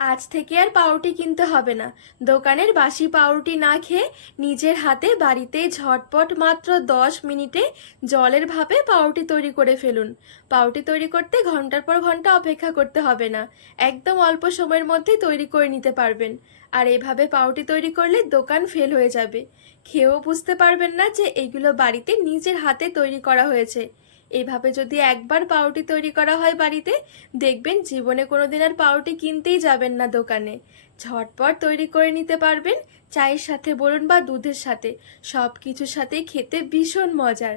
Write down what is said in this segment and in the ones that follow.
আজ থেকে আর পাউরুটি কিনতে হবে না। দোকানের বাসি পাউরুটি না খেয়ে নিজের হাতে বাড়িতে ঝটপট মাত্র দশ মিনিটে জলের ভাপে পাউরুটি তৈরি করে ফেলুন। পাউরুটি তৈরি করতে ঘণ্টার পর ঘণ্টা অপেক্ষা করতে হবে না। একদম অল্প সময়ের মধ্যে তৈরি করে নিতে পারবেন। আর এভাবে পাউরুটি তৈরি করলে দোকান ফেল হয়ে যাবে। খেয়েও বুঝতে পারবেন না যে এইগুলো বাড়িতে নিজের হাতে তৈরি করা হয়েছে। এইভাবে যদি একবার পাউরুটি তৈরি করা হয় বাড়িতে, দেখবেন জীবনে কোনোদিন আর পাউরুটি কিনতেই যাবেন না দোকানে। ঝটপট তৈরি করে নিতে পারবেন চায়ের সাথে বলুন বা দুধের সাথে সব কিছুর সাথেই খেতে ভীষণ মজার।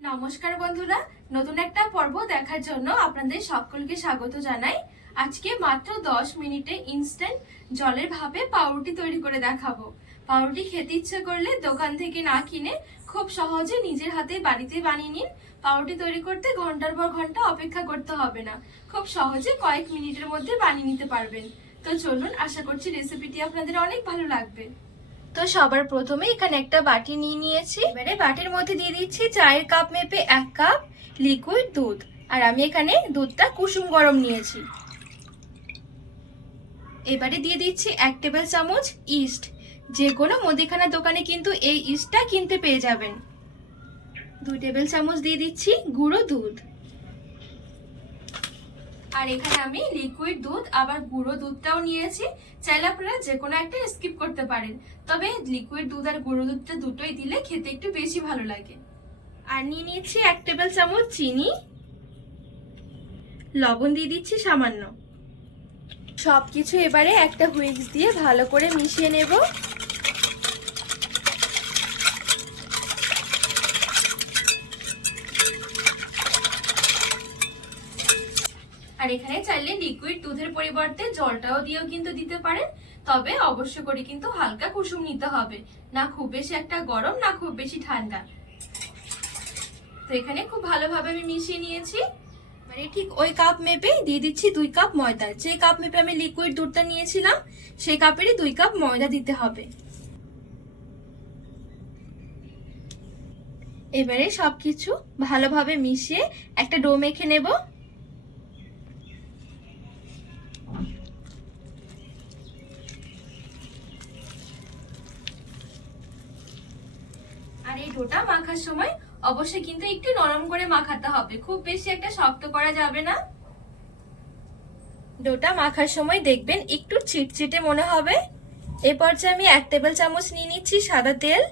নমস্কার বন্ধুরা, নতুন একটা পর্ব দেখার জন্য আপনাদের সকলকে স্বাগত জানাই। আজকে মাত্র দশ মিনিটে ইনস্ট্যান্ট জলের ভাপে পাউরুটি তৈরি করে দেখাবো। পাউরুটি খেতে ইচ্ছে করলে দোকান থেকে না কিনে খুব সহজে নিজের হাতে বাড়িতে বানিয়ে নিন। পাউরুটি তৈরি করতে ঘণ্টার পর ঘণ্টা অপেক্ষা করতে হবে না। খুব সহজে কয়েক মিনিটের মধ্যে বানিয়ে নিতে পারবেন। তো চলুন, আশা করছি রেসিপিটি আপনাদের অনেক ভালো লাগবে। তো সবার প্রথমে এখানে একটা বাটি নিয়ে নিয়েছি। এবারে বাটির মধ্যে দিয়ে দিচ্ছি চায়ের কাপ মেপে এক কাপ লিকুইড দুধ। আর আমি এখানে দুধটা কুসুম গরম নিয়েছি। এবারে দিয়ে দিচ্ছি এক টেবিল চামচ ইস্ট। যে কোনো মুদিখানা দোকানে কিন্তু এই ইস্টটা কিনতে পেয়ে যাবেন। দুই টেবিল চামচ দিয়ে দিচ্ছি গুঁড়ো দুধ। আর এখানে আমি লিকুইড দুধ, আবার গুঁড়ো দুধটাও নিয়েছি। চাইলে আপনারা যে কোনো একটা স্কিপ করতে পারেন। তবে লিকুইড দুধ আর গুঁড়ো দুধটা দুটোই দিলে খেতে একটু বেশি ভালো লাগে। আর নিয়ে নিচ্ছি এক টেবিল চামচ চিনি। লবণ দিয়ে দিচ্ছি সামান্য। সবকিছু এবারে একটা হুইক্স দিয়ে ভালো করে মিশিয়ে নেব। আর এখানে চাইলে লিকুইড দুধের পরিবর্তে জলটাও দিয়েও কিন্তু দিতে পারেন। তবে অবশ্য করে কিন্তু হালকা কুসুম নিতে হবে। না খুব বেশি একটা গরম, না খুব বেশি ঠান্ডা। তো এখানে খুব ভালোভাবে আমি মিশিয়ে নিয়েছি। মানে ঠিক ওই কাপ মেপে দিয়ে দিচ্ছি দুই কাপ ময়দা। যে কাপ মেপে আমি লিকুইড দুধটা নিয়েছিলাম, সেই কাপেরই দুই কাপ ময়দা দিতে হবে। এবারে সবকিছু ভালোভাবে মিশিয়ে একটা ডো মেখে নেব। আর এই ডোটা মাখার সময় অবশ্যই কিন্তু একটু নরম করে মাখাতে হবে। খুব বেশি একটা শক্ত করা যাবে না। ডোটা মাখার সময় দেখবেন একটু চিটচিটে মনে হবে। এ পর্যায়ে আমি এক টেবিল চামচ নিয়ে নিচ্ছি সাদা তেল।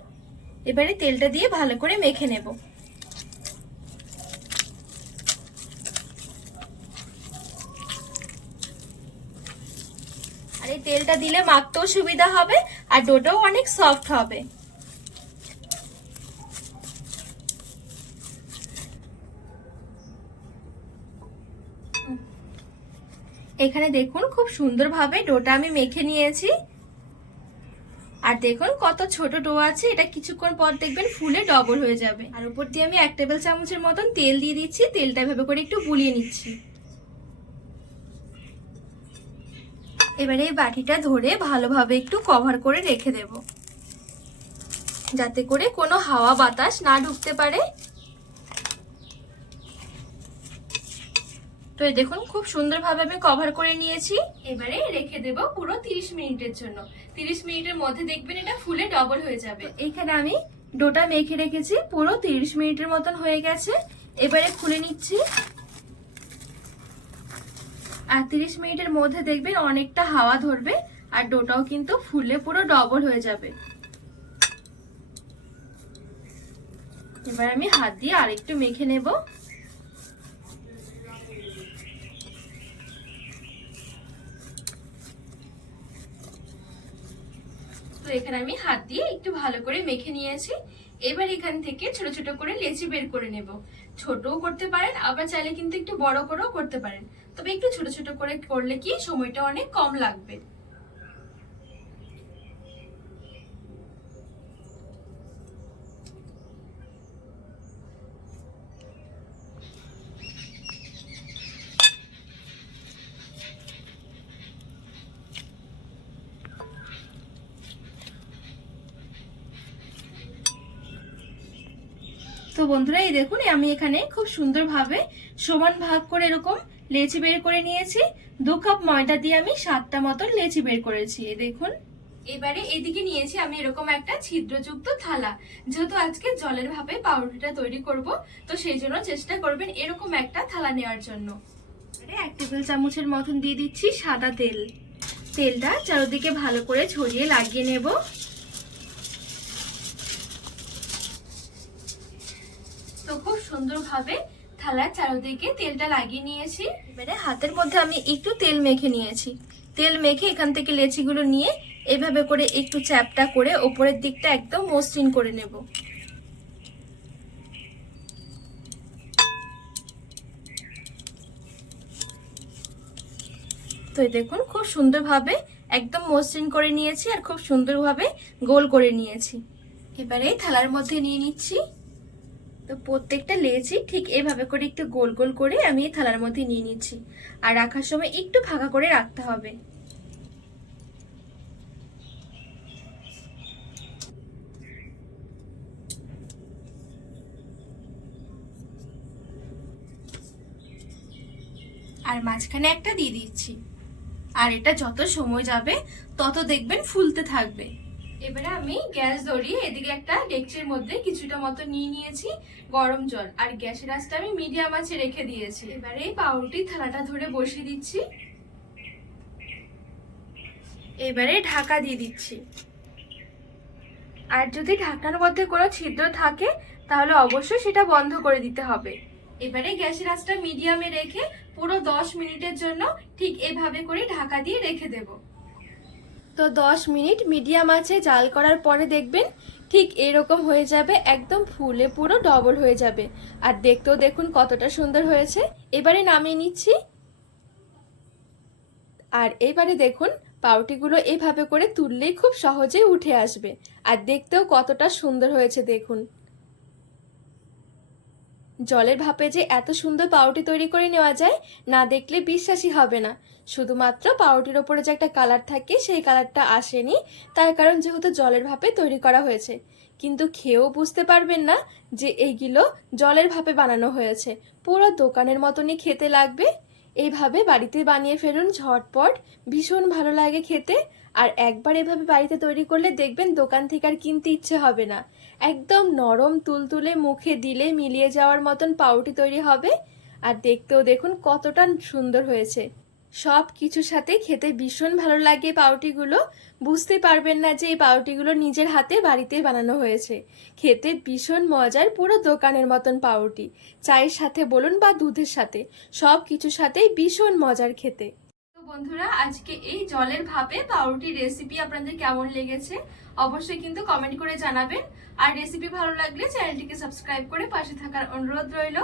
এবারে তেলটা দিয়ে ভালো করে মেখে নেব। আর এই তেলটা দিলে মাখতেও সুবিধা হবে আর ডোটাও অনেক সফট হবে। এখানে দেখুন খুব সুন্দরভাবে ডোটা আমি মেখে নিয়েছি। আর দেখুন কত ছোট ডো আছে, এটা কিছুক্ষণ পর দেখবেন ফুলে ডবল হয়ে যাবে। আর উপর দিয়ে আমি এক টেবিল চামচের মতন তেল দিয়ে দিচ্ছি, তেলটা ভেবে করে একটু বুলিয়ে নিচ্ছি। এবারে এই বাটিটা ধরে ভালোভাবে একটু কভার করে রেখে দেব। যাতে করে কোনো হাওয়া বাতাস না ঢুকতে পারে। তো দেখুন, খুব সুন্দরভাবে আমি কভার করে নিয়েছি। এবারে রেখে দেব পুরো 30 মিনিটের জন্য। 30 মিনিটের মধ্যে দেখবেন এটা ফুলে ডবল হয়ে যাবে। এখানে আমি ডোটা মেখে রেখেছি, পুরো 30 মিনিটের মতন হয়ে গেছে। এবারে খুলে নিচ্ছি। আর 30 মিনিটের মধ্যে দেখবেন অনেকটা হাওয়া ধরবে, আর ডোটাও কিন্তু ফুলে পুরো ডবল হয়ে যাবে। এবার আমি হাত দিয়ে আরেকটু মেখে নেব। এখানে আমি হাত দিয়ে একটু ভালো করে মেখে নিয়েছি। এবার এখান থেকে ছোট ছোট করে লেচি বের করে নেব। ছোটও করতে পারেন, আবার চাইলে কিন্তু একটু বড় করেও করতে পারেন। তবে একটু ছোট ছোট করে করলে কি সময়টা অনেক কম লাগবে। তো বন্ধুরা, এই দেখুন আমি এখানে খুব সুন্দরভাবে সমান ভাগ করে এরকম লেচি বের করে নিয়েছি। দু কাপ ময়দা দিয়ে আমি সাতটা মতন লেচি বের করেছি দেখুন। এবারে এদিকে নিয়েছি আমি এরকম একটা ছিদ্রযুক্ত থালা। যেহেতু আজকে জলের ভাবে পাউরুটিটা তৈরি করব, তো সেই জন্য চেষ্টা করবেন এরকম একটা থালা নেওয়ার জন্য। এক টেবিল চামচের মতন দিয়ে দিচ্ছি সাদা তেল। তেলটা চারিদিকে ভালো করে ছড়িয়ে লাগিয়ে নেব। তো খুব সুন্দরভাবে থালার চারিদিকে তেলটা লাগিয়ে নিয়েছি। এবারে হাতের মধ্যে আমি একটু তেল মেখে নিয়েছি। তেল মেখে এখান থেকে লেচিগুলো নিয়ে এভাবে করে একটু চ্যাপটা করে ওপরের দিকটা একদম মসৃণ করে নেব। তো দেখুন, খুব সুন্দরভাবে একদম মসৃণ করে নিয়েছি আর খুব সুন্দরভাবে গোল করে নিয়েছি। এবারে থালার মধ্যে নিয়ে নিচ্ছি। তো প্রত্যেকটা লেচি ঠিক এভাবে করে একটু গোল গোল করে আমি থালার মধ্যে নিয়ে নিচ্ছি। আর রাখার সময় একটু ফাঁকা করে রাখতে হবে। আর মাঝখানে একটা দিয়ে দিচ্ছি। আর এটা যত সময় যাবে, তত দেখবেন ফুলতে থাকবে। এবারে আমি গ্যাস ধরিয়ে এদিকে একটা ডেকচির মধ্যে কিছুটা মতো নিয়ে নিয়েছি গরম জল। আর গ্যাসের আঁচটা আমি মিডিয়াম আছে রেখে দিয়েছি। এবারে এই পাউরুটি থালাটা ধরে বসিয়ে দিচ্ছি। এবারে ঢাকা দিয়ে দিচ্ছি। আর যদি ঢাকনার মধ্যে কোনো ছিদ্র থাকে, তাহলে অবশ্যই সেটা বন্ধ করে দিতে হবে। এবারে গ্যাসের আঁচটা মিডিয়ামে রেখে পুরো দশ মিনিটের জন্য ঠিক এভাবে করে ঢাকা দিয়ে রেখে দেব। তো দশ মিনিট মিডিয়াম আছে, জাল করার পরে দেখবেন ঠিক এরকম হয়ে যাবে, একদম ফুলে পুরো ডবল হয়ে যাবে। আর দেখতেও দেখুন কতটা সুন্দর হয়েছে। এবারে নামিয়ে নিচ্ছি। আর এবারে দেখুন পাউটিগুলো এভাবে করে তুললেই খুব সহজেই উঠে আসবে। আর দেখতেও কতটা সুন্দর হয়েছে দেখুন। জলের ভাপে যে এত সুন্দর পাউরুটি তৈরি করে নেওয়া যায়, না দেখলে বিশ্বাসই হবে না। শুধুমাত্র পাউরুটির ওপরে যে একটা কালার থাকে, সেই কালারটা আসেনি, তার কারণ যেহেতু জলের ভাপে তৈরি করা হয়েছে। কিন্তু খেয়েও বুঝতে পারবেন না যে এইগুলো জলের ভাপে বানানো হয়েছে। পুরো দোকানের মতনই খেতে লাগবে। এইভাবে বাড়িতে বানিয়ে ফেলুন ঝটপট। ভীষণ ভালো লাগে খেতে। আর একবার এভাবে বাড়িতে তৈরি করলে দেখবেন দোকান থেকে আর কিনতে ইচ্ছে হবে না। একদম নরম তুলতুলে মুখে দিলে মিলিয়ে যাওয়ার মতন পাউটি তৈরি হবে। আর দেখতেও দেখুন কতটা সুন্দর হয়েছে। সব কিছুর সাথে খেতে ভীষণ ভালো লাগে পাউটিগুলো বুঝতে পারবেন না যে এই পাউটিগুলো নিজের হাতে বাড়িতে বানানো হয়েছে। খেতে ভীষণ মজার পুরো দোকানের মতন পাউরুটি। চায়ের সাথে বলুন বা দুধের সাথে, সব কিছুর সাথেই ভীষণ মজার খেতে। তো বন্ধুরা, আজকে এই জলের ভাপে পাউরুটির রেসিপি আপনাদের কেমন লেগেছে, অবশ্যই কিন্তু কমেন্ট করে জানাবেন। আর রেসিপি ভালো লাগলে চ্যানেলটিকে সাবস্ক্রাইব করে পাশে থাকার অনুরোধ রইল।